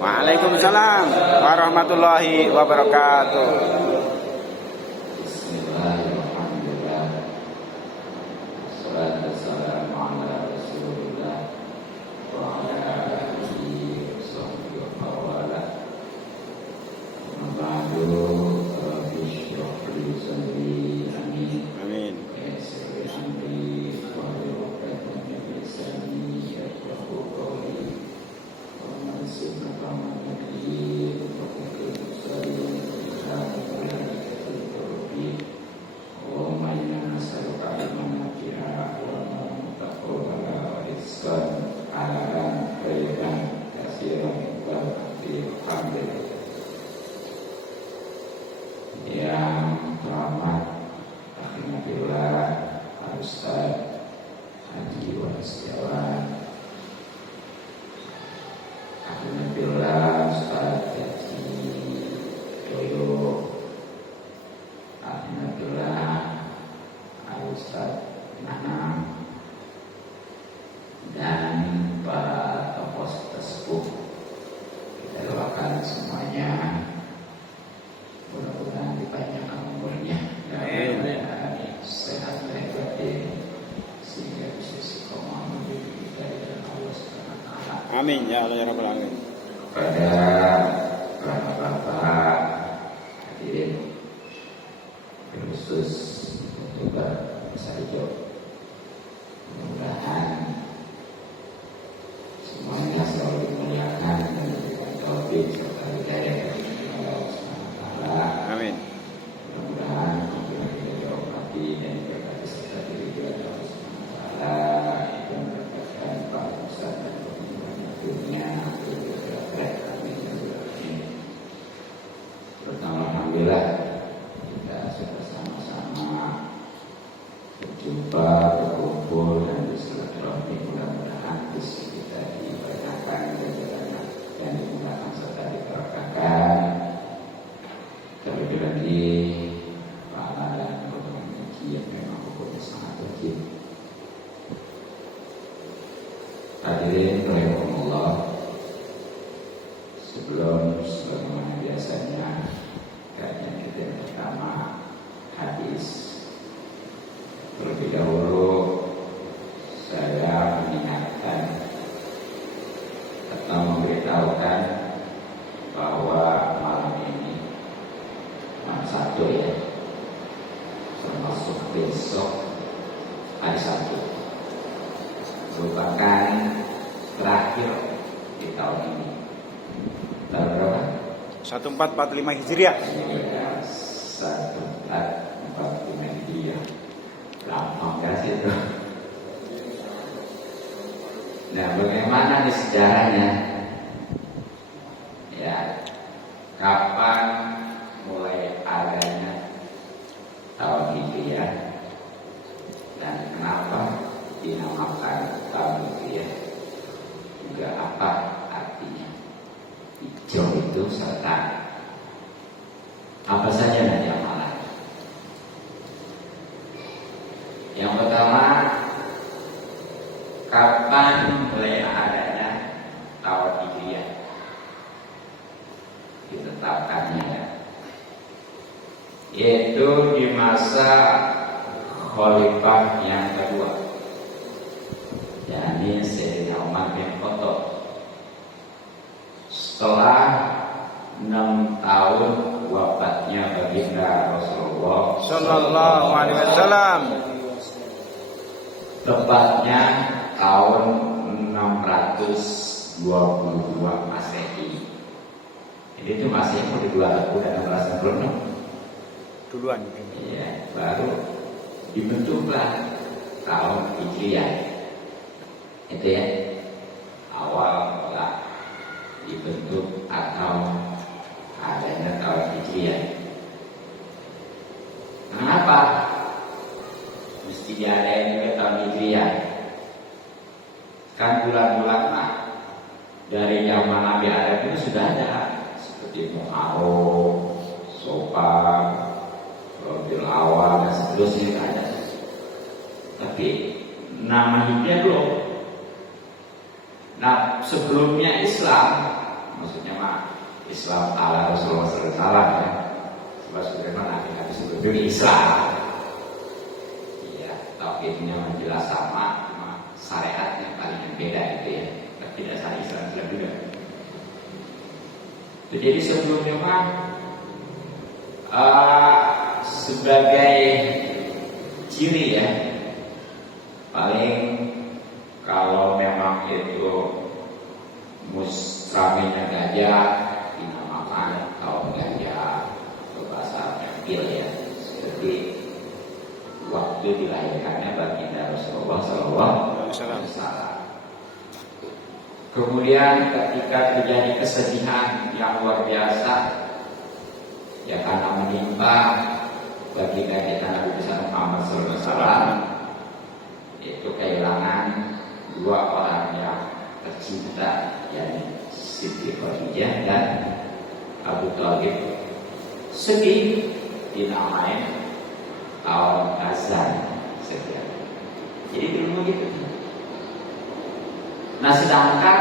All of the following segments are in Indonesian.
Waalaikumsalam warahmatullahi wabarakatuh. Bismillahirrahmanirrahim. Wassalatu wassalamu ala Rasulillah wa ala alihi wa sahbihi wa mawala. Amma ba'du, rabbi shrah li sadri, amin. Amin. Yassir li amri wahlul 'uqdatam min lisani yafqahu qawli. Yang teramat akhirnya Ustaz Haji Wastiawan, alhamdulillah Ustaz Haji Doyo, alhamdulillah Ustaz Nanang, dan para tokoh tersebut. Kita doakan semuanya mudah-mudahan dipanjangkan umurnya dan sehat lahir batin sehingga bisa istiqomah menjadi dari Allah Subhanahu wa taala. Amin ya Allah ya rabbal alamin. Pada bapak-bapak hadirin khusus youtuber Sarjo, mudah-mudahan semuanya selalu dimuliakan dan diberikan taufik serta hidayah dari Allah Subhanahu wa taala. Amin. Mudah-mudahan apabila kita dirahmati dan diberkati serta diridhoi Allah Subhanahu wa taala, itu mendapatkan kebahagiaan dan kemuliaan dunia akhirat. Amin. Pertama, alhamdulillah kita sudah sama-sama berjumpa, berkumpul dan bersilaturahmi. Mudah-mudahan rezeki kita diberkahkan dan dimudahkan serta diberkahkan. Terlebih lagi pahala dan keutamaan haji yang memang hukumnya sangat wajib. Hadirin rahimahumullah, sebelum sebagaimana biasanya kajian kita yang pertama hadis, terlebih dahulu saya mengingatkan atau memberitahukan bahwa malam ini malam Sabtu ya, termasuk besok hari Sabtu, merupakan terakhir di tahun ini. Tahun berapa? 1445 Hijriah. 1445 Hijriah. Lama gak sih itu? Nah, bagaimana nih sejarahnya? Ya, kapan mulai adanya tahun Hijriah dan kenapa dinamakan tahun Hijriah? Juga apa artinya? Hijau itu serta apa saja nanti amalan. Yang pertama, kapan mulai adanya tahun Hijriah? Ditetapkannya ya, yaitu di masa Khalifah yang kedua, yakni Sayyidina Umar bin Khattab. Setelah 6 tahun wafatnya baginda Rasulullah Sallallahu alaihi wasallam, tepatnya tahun 622 Masehi. Jadi itu Masehi mau dibuat udah 16 sebelum duluan. iya, baru dibentuklah tahun Hijriah. Itu ya, awal lah dibentuk atau adanya tahun Hijriah. Kenapa mesti diadain juga tahun Hijriah? Kan bulan-bulan dari zaman Nabi Adam itu sudah ada, seperti Muharram, Sofar, Rabiul Awal dan seterusnya ada. Tapi nama Hijriah belum. Nah, sebelumnya Islam, maksudnya Islam ala Rasulullah SAW ya. Sebab sebenarnya Nabi sebelum Islam. Iya, tauhidnya jelas sama, cuma syariatnya paling yang beda itu ya. Tapi dasar Islam juga. Jadi sebelumnya mah sebagai ciri ya, paling kalau memang itu musraminya gajah dinamakan kaum gajah atau bahasa Mempil ya, seperti waktu dilahirkannya baginda Rasulullah SAW. Kemudian ketika terjadi kesedihan yang luar biasa ya karena menimpa baginda kita Nabi besar Muhammad SAW, itu kehilangan dua orang yang tercinta, yakni Siti Khadijah dan Abu Thalib. Sedih dinamain tahun azan setiap. Jadi dulu gitu. Nah sedangkan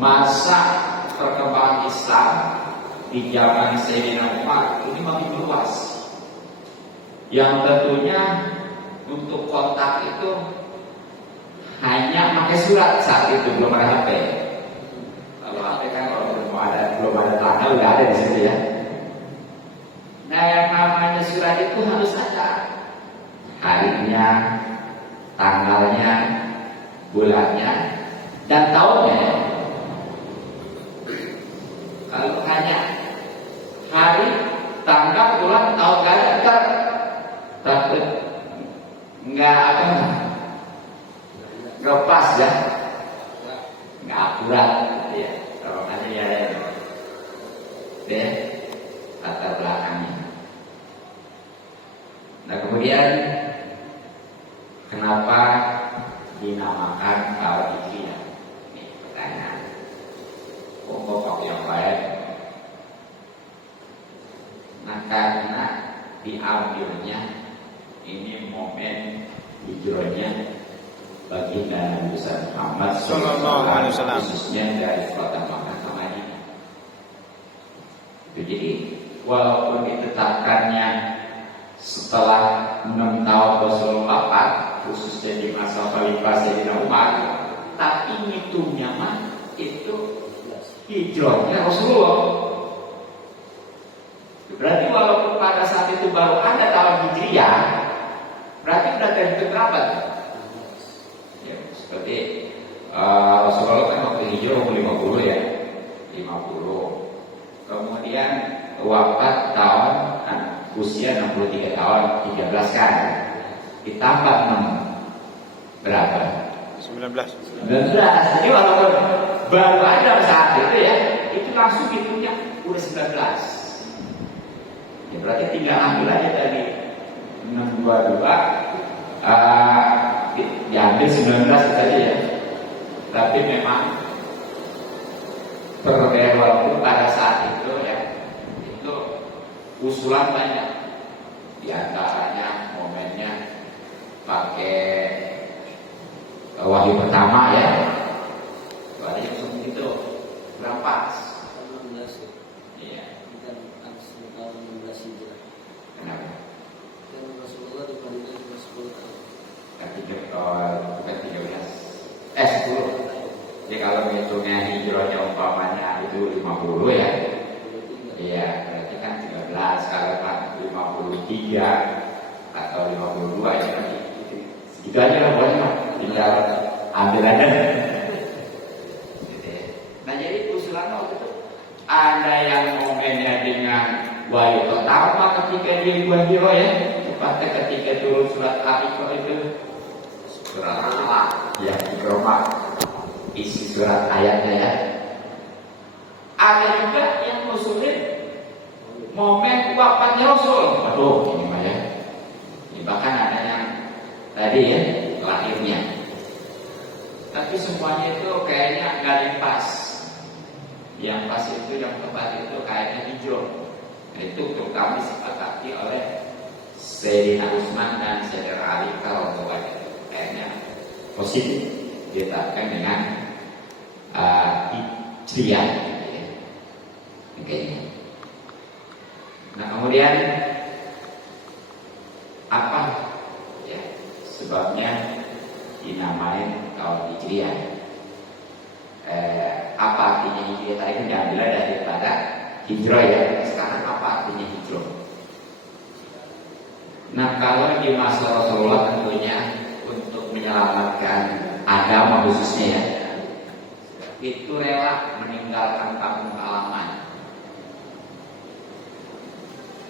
masa perkembangan Islam di zaman Sayyidina Umar ini makin luas. Yang tentunya untuk kontak itu hanya pakai surat saat itu, belum ada HP. Kalau HP kan kalau belum ada tanda udah ada di situ ya. Nah yang namanya surat itu harus ada harinya, tanggalnya, bulannya, dan tahunnya. Kalau hanya hari, tanggal, bulan, tahun gak ada, takut nggak pas ya, nggak akurat ya. Kalau hanya ya deh latar belakangnya. Nah kemudian kenapa dinamakan tahun Hijriah? Ini pertanyaan. Pokok yang baik. Nah karena diambilnya ini momen hijrahnya baginda Nabi besar Muhammad SAW, khususnya dari kota Makkah ke Madinah. Jadi walaupun ditetapkannya setelah 6 tahun Rasulullah wafat, khususnya di masa Khalifah Sayyidina Umar, tapi ngitungnya mah itu hijrahnya Rasulullah. Berarti walaupun pada saat itu baru ada tahun Hijriah, berarti udah terhitung berapa tuh? Ya, seperti Rasulullah kan waktu hijrah umur 50 ya, 50. Kemudian wafat tahun usia 63 tahun, 13 kan. Ditambah 6 berapa? 19. Jadi walaupun baru ada saat itu ya, itu langsung hitungnya udah 19. Ya berarti tinggal ambil aja dari 622 diambil 19 saja ya. Tapi memang perbedaan waktu pada saat itu ya, itu usulan banyak. Di antaranya momennya pakai wahyu pertama ya. Ada yang seperti itu berapa? 16 ya. Iya. Bukan tahun 16 Hijrah. Kenapa? Dan Rasulullah di Madinah cuma 10 tahun. Bukan 13. 10. Jadi kalau menghitungnya hijrahnya umpamanya itu 50 ya. Iya, berarti kan 13. Kalau kan 53 atau 52 ya kan segitu aja lah boleh. Tinggal ambil aja. Nah jadi usulan waktu itu ada yang momennya dengan wahyu pertama ketika dia buat hero ya, tepatnya ketika turun surat Al-Iqra itu surat Allah ya, Iqra isi surat ayatnya ya. Ada juga yang ngusulin momen wafatnya Rasul. Aduh ini mah ya, ini bahkan ada yang tadi ya lahirnya. Tapi semuanya itu kayaknya nggak pas. Yang pas itu, yang tepat itu kayaknya hijau. Nah, itu terutama disepakati oleh Sayyidina Utsman dan Sayyidina Ali kalau itu kayaknya positif ditetapkan dengan Hijriah. kayaknya. Nah kemudian apa ya sebabnya dinamain tahun Hijriah? Apa artinya Hijriah? Tadi kan diambil daripada hijrah ya. Sekarang apa artinya hijrah? Nah kalau di masa Rasulullah tentunya untuk menyelamatkan agama khususnya ya, itu rela meninggalkan kampung halaman,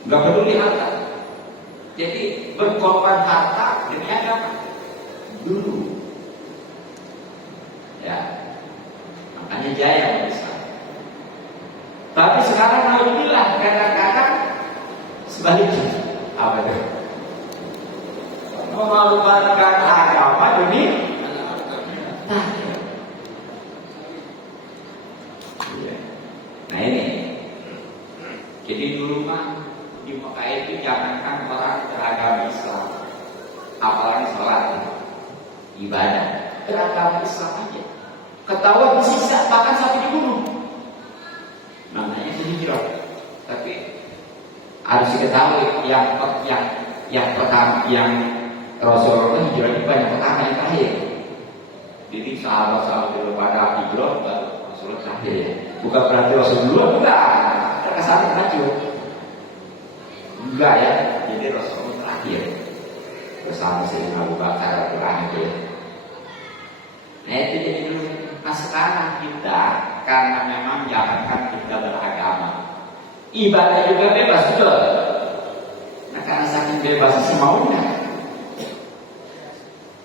nggak peduli harta. Jadi berkorban harta demi agama dulu ya, makanya jaya Islam. Tapi sekarang alhamdulillah kadang-kadang sebaliknya. Apa itu? Mengorbankan agama demi nah ini. Jadi dulu mah di Mekah itu jangankan orang beragama Islam, apalagi sholat, ibadah, beragama Islam aja ketahuan disisa, bahkan sampai dibunuh. Namanya itu hijrah. Tapi harus diketahui yang pertama, yang Rasulullah hijrah itu banyak pertama, yang terakhir. Jadi sahabat-sahabat dulu pada hijrah baru Rasulullah terakhir ya. Bukan berarti Rasulullah enggak terkesan maju. Enggak ya. Jadi Rasulullah terakhir bersama Sayyidina Abu Bakar terakhir. Nah itu jadi dulu. Nah sekarang kita karena memang jangankan kita beragama, ibadah juga bebas betul. Nah karena saking bebas sih maunya.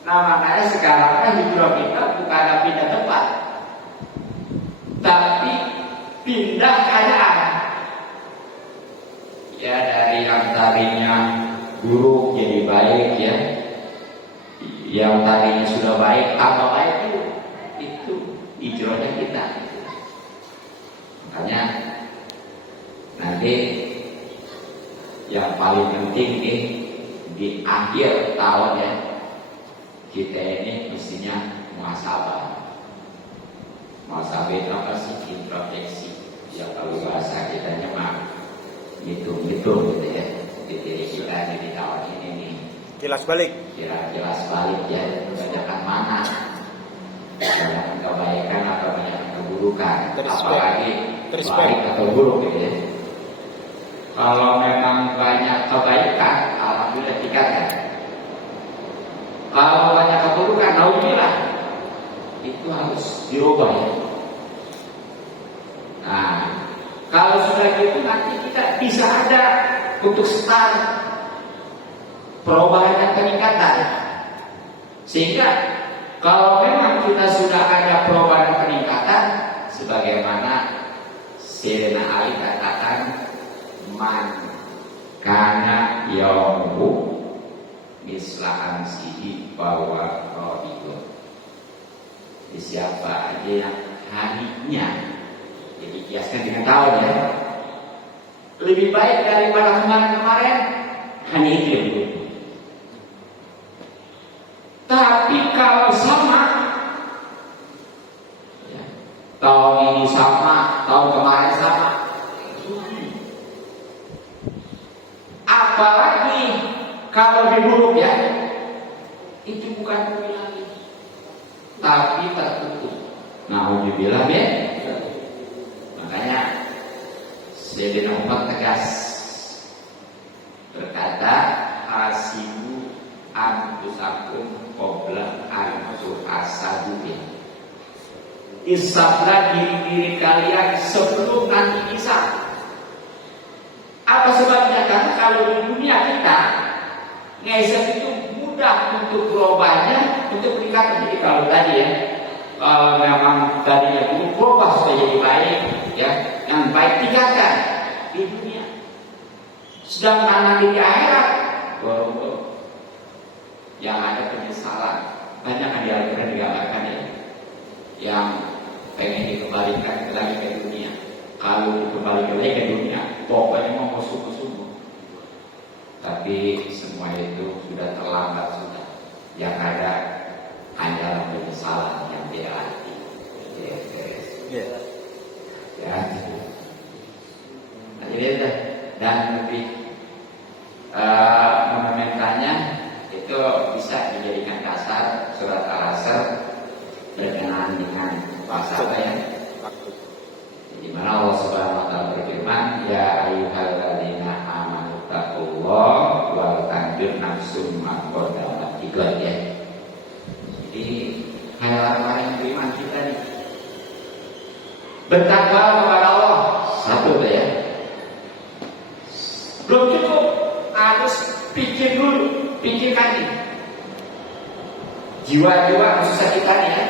Nah makanya sekarang kan hijrah kita bukan pindah tempat, tapi pindah keadaan. Ya dari yang tadinya buruk jadi baik ya, yang tadinya sudah baik tambah baik itu hijrahnya kita. Makanya nanti yang paling penting nih di akhir tahun ya, kita ini mestinya muhasabah. Muhasabah itu apa sih? Introspeksi. Ya kalau bahasa kita mah hitung-hitung gitu ya. Di diri kita di tahun ini nih. Kilas balik. Jelas balik ya. Kebanyakan mana? Banyak kebaikan atau banyak keburukan, apalagi baik atau buruk gitu ya. Kalau memang banyak kebaikan, alhamdulillah tingkatkan. Kalau banyak keburukan, alhamdulillah itu harus dirubah ya. Nah, kalau sudah gitu nanti kita bisa ada untuk start perubahan dan peningkatan. Sehingga kalau memang kita sudah ada perubahan dan peningkatan, sebagaimana Sayyidina Ali katakan, man kana yaumu misla amsihi bahwa rohibun. Siapa aja yang harinya, jadi kiaskan dengan tahun ya, lebih baik daripada kemarin-kemarin, hanya itu yang dulu. Tapi kalau sama ya, tahun ini sama, tahun kemarin sama, apalagi kalau lebih buruk ya, itu bukan rugi lagi, tapi tertutup. Nauzubillah ya. Makanya Sayyidina Umar tegas berkata, hasibu anfusakum qabla an tuhasabu. Hisablah diri kalian sebelum nanti hisab. Apa sebabnya? Karena kalau di dunia kita ngehisab itu mudah untuk berubahnya, untuk meningkatkan. Jadi kalau tadi ya, kalau memang tadinya buruk berubah supaya jadi baik ya, yang baik tingkatkan di dunia. Sedangkan nanti di akhirat baru yang ada penyesalan. Banyak yang di akhirat digambarkan ya, yang pengen dikembalikan lagi ke dunia. Kalau dikembalikan lagi ke dunia, pokoknya mau sungguh-sungguh. Tapi semua itu sudah terlambat sudah. Yang ada hanyalah penyesalan yang tidak arti. Ya. berkenaan dengan masa apa ya? Waktu. Di mana Allah Subhanahu wa taala berfirman, "Ya ayyuhalladzina amanu taqullaha wal tanzur nafsum ma qaddamat." Itu aja. Jadi hai orang-orang yang beriman kita nih, bertakwa kepada Allah. Satu tuh ya. Belum cukup, harus pikir dulu, pikirkan nih. Jiwa-jiwa khususnya kita nih ya,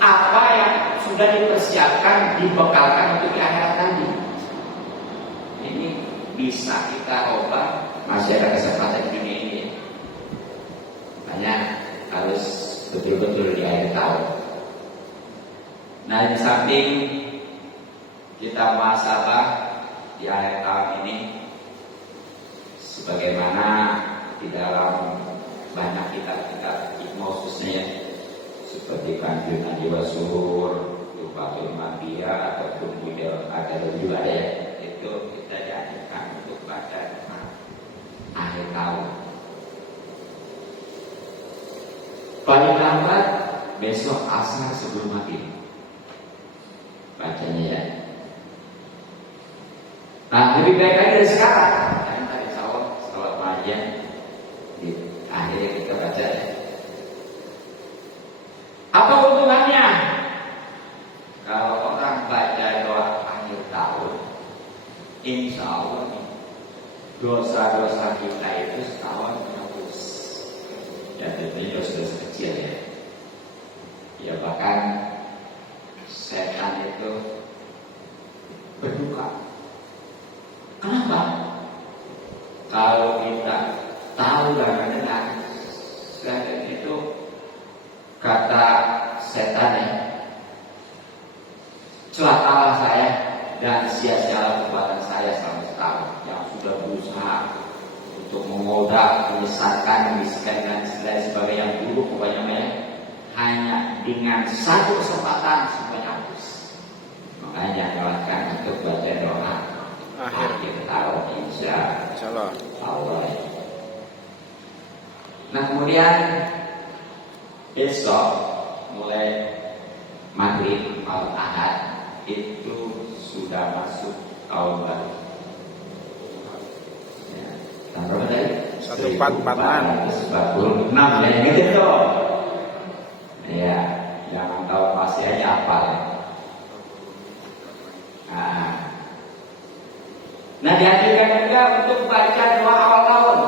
apa yang sudah dipersiapkan, dibekalkan untuk di akhirat nanti. Ini bisa kita ubah, masih ada kesempatan di dunia ini. Makanya harus betul-betul di akhir tahun. Nah, di samping kita muhasabah di akhir tahun ini, sebagaimana di dalam banyak kitab-kitab hikmah khususnya ya, seperti Kanjeng Najwa Suhur, Tufatul Mabia ataupun Budel ada juga ada ya. Itu kita dianjurkan untuk baca akhir tahun. Paling lambat besok asar sebelum maghrib bacanya ya. Nah, lebih baik lagi dari sekarang. Karena tadi salat majian di akhirnya kita baca ya. Apa keuntungannya? Kalau orang baca doa akhir tahun, insya Allah nih, dosa-dosa kita itu setahun menembus. Dan tentunya dosa-dosa kecil ya. Ya bahkan setan itu berduka. Kenapa? Kalau kita tahu dan mendengar, setan itu kata setan ya, celakalah saya dan sia-sialah perbuatan saya selama setahun yang sudah berusaha untuk mengodak, menyesatkan, membisikkan dan lain sebagainya yang buruk pokoknya hanya dengan satu kesempatan semuanya habis. Makanya jangan lewatkan untuk baca doa akhir tahun insya Allah. Nah kemudian besok mulai maghrib malam ahad itu sudah masuk tahun baru. Ya, tahun berapa tadi? 1446 ya gitu tuh. Ya, jangan tahu pasti aja apa ya. Nah dianjurkan juga untuk baca doa awal tahun.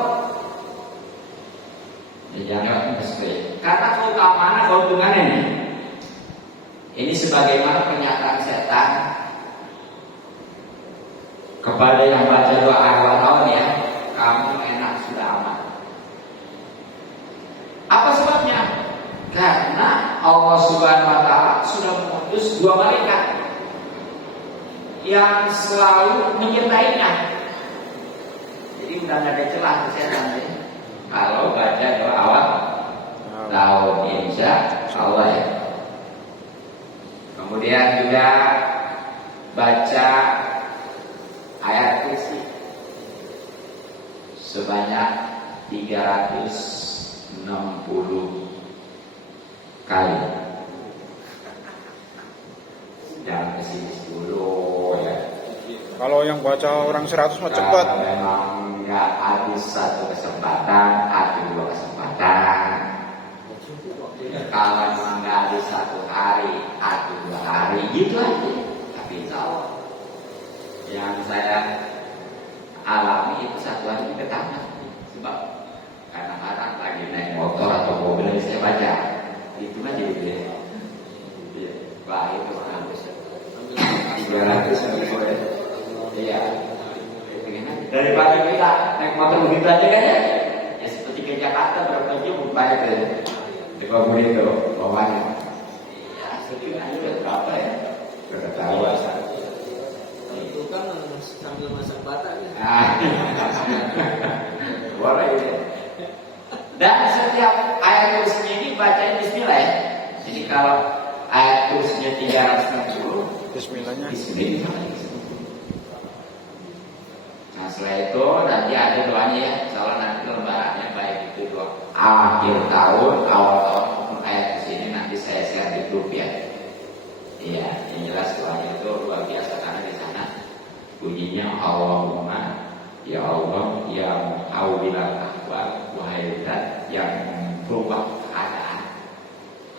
Ya, jangan mesti. Karena keutamaan keuntungannya nih. Ini sebagaimana pernyataan setan kepada yang baca doa awal tahun ya, kamu enak sudah aman. Apa sebabnya? Karena Allah Subhanahu wa taala sudah mengutus dua malaikat yang selalu menyertainya. Jadi udah nggak ada celah setan ya. Kalau baca doa awal tahun insya Allah ya. Kemudian juga baca ayat kursi sebanyak 360 kali. Jangan kesini dulu ya. Kalau yang baca orang 100 mah cepat. Kalau memang nggak habis satu kesempatan, ada dua kesempatan. Kalau memang nggak habis satu hari, ada 2 hari, gitu aja. Tapi insya Allah yang saya alami itu satu hari juga tamat. Sebab kadang-kadang lagi naik motor atau mobil saya baca, itu aja gitu ya. Wah itu habis 300 ribu ya. Iya. Daripada kita naik motor begitu aja kan ya. Ya seperti ke Jakarta berapa jam bayar ya. Di Bogor itu bawahnya. Ya sekitar aja berapa ya? Berapa tahun? Itu kan sambil masak bata ya. Boleh ini. Dan setiap ayat kursinya ini bacain bismillah ya. Jadi kalau ayat kursinya 360 Bismillahnya. Bismillah. Nah setelah itu nanti ada doanya ya. Soalnya nanti lembarannya baik itu doa akhir tahun, awal tahun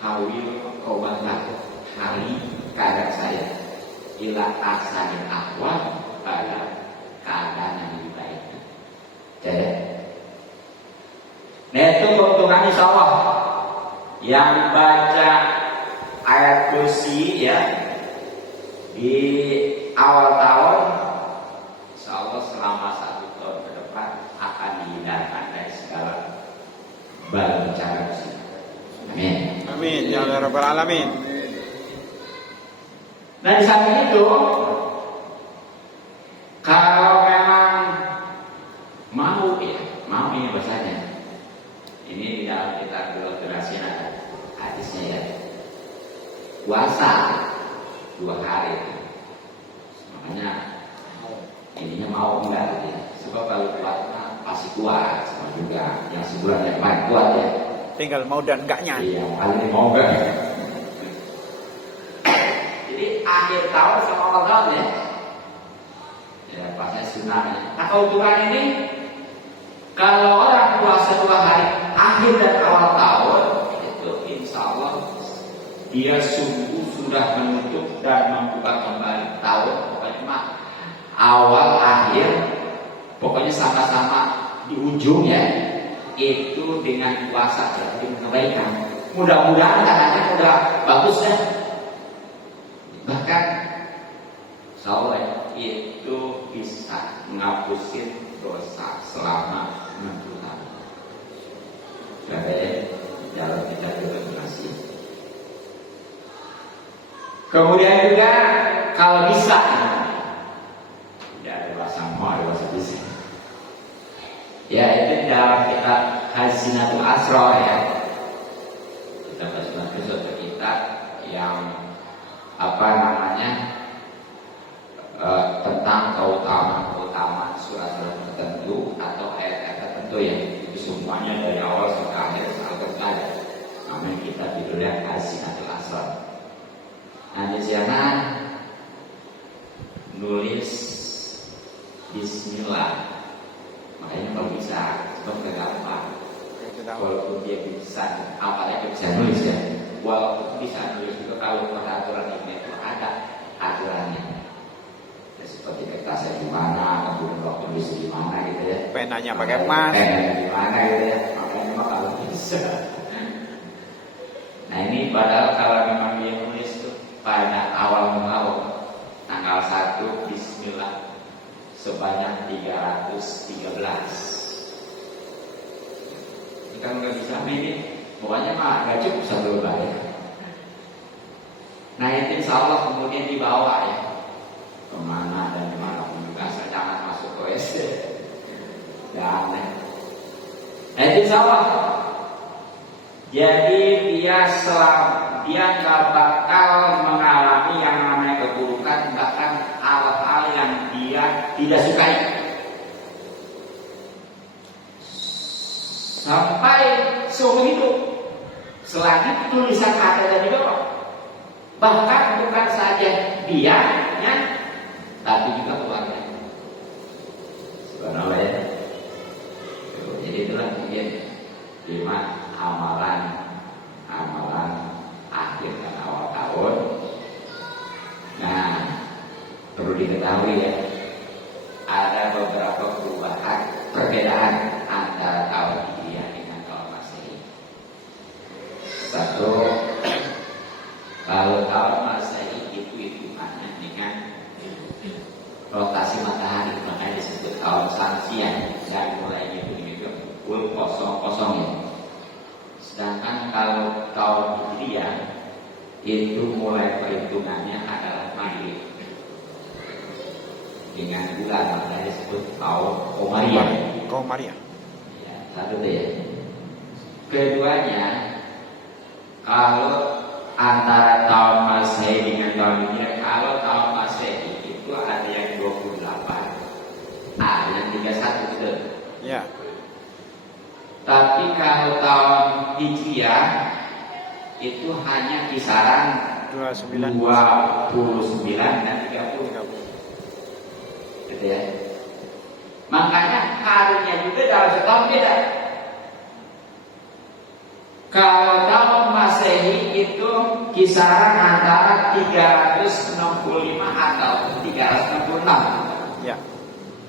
hawil qawmalah hari keadaan saya ila ahsanil ahwal pada keadaan yang lebih baik. Jadi, nah itu keuntungan insya Allah yang baca ayat kursi ya di awal tahun, insya Allah selama 1 tahun ke depan akan dihindarkan dari segala bala bencana musibah. Amin. Amin ya rabbal alamin. Nah di samping itu, kalau memang mau ini bahasanya, ini di dalam kitab durasi ada hadisnya ya. Puasa 2 hari, makanya ininya mau enggak gitu ya. Sebab kalau puasa pasti kuat, sama juga yang sebulan yang paling kuat ya. Tinggal mau dan enggaknya. Iya, paling mau enggak. Jadi akhir tahun sama awal tahun ya. Ya pasnya sunahnya. Nah keuntungan ini, kalau orang puasa 2 hari akhir dan awal tahun, itu insya Allah dia sungguh sudah menutup dan membuka kembali tahun. Pokoknya mah awal akhir, pokoknya sama-sama di ujungnya itu dengan puasa jadi kebaikan. Mudah-mudahan katanya udah bagus ya. Bahkan insya itu bisa menghapusin dosa selama 60 tahun. Jadi dalam kita berdonasi. Kemudian juga kalau bisa, tidak ada bahasa mau, ada bahasa bisa. Ya itu dalam kitab Hazinatul Asrar ya. Kita bahas suatu kitab yang tentang keutamaan surat-surat tertentu atau ayat-ayat tertentu ya. Itu semuanya dari awal sampai akhir sampai ada. Namanya kitab judulnya Hazinatul Asrar. Nah di sana nulis Bismillah. Makanya kalau bisa, sebab gak gampang. Walaupun dia bisa, apalagi bisa nulis ya. Walaupun bisa nulis juga kalau pada aturan ini itu ada aturannya. Ya, seperti kertasnya di mana, kemudian waktu tulis di mana gitu ya. Penanya pakai emas. Penanya di mana gitu ya. Makanya mah kalau bisa. Nah ini padahal kalau memang dia nulis tuh pada awal tahun tanggal 1 Bismillah sebanyak 313. Kita nggak bisa ini, pokoknya mah nggak cukup 1 lembar ya. Nah itu insya Allah kemudian dibawa ya kemana dan dimana pun juga, jangan masuk ke WC. Jangan. Nah itu insya Allah. Jadi dia nggak bakal mengalami yang namanya keburukan, bahkan hal-hal yang dia tidak sukai sampai seumur hidup selagi tulisan ada dari bawah. Bahkan bukan saja dianya, tapi juga keluarga. Subhanallah ya. Jadi itulah mungkin 5 amalan akhir dan awal tahun. Nah, perlu diketahui ya, ada beberapa perbedaan antara tahun Hijriah dengan tahun Masehi. Satu, kalau tahun Masehi itu hitungannya dengan rotasi matahari, makanya disebut tahun Samsiah, dari mulai itu pukul kosong ya. Sedangkan kalau tahun Hijriah itu mulai perhitungannya adalah maghrib dengan bulan, makanya disebut tahun Komariah. Komariah. Ya, satu itu ya. Keduanya, kalau antara tahun Masehi dengan tahun Hijriah, kalau tahun Masehi itu ada yang 28, ada yang 31 gitu. Ya. Tapi kalau tahun Hijriah itu hanya kisaran 29 dan 30. Gitu ya. Makanya harinya juga dalam setahun beda. Kalau tahun Masehi kisaran antara 365 atau 366. Ya.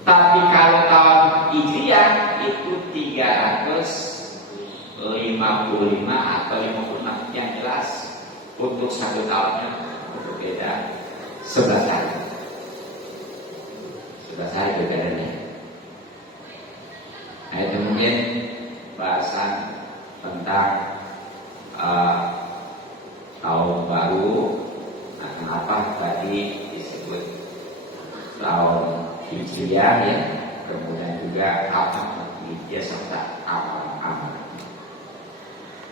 Tapi kalau tahun Hijriah itu 355 atau 56. Yang jelas untuk satu tahunnya berbeda 11 hari. 11 hari bedanya. Nah itu mungkin bahasan tentang tahun baru. Nah, kenapa tadi disebut tahun Hijriah ya, kemudian juga apa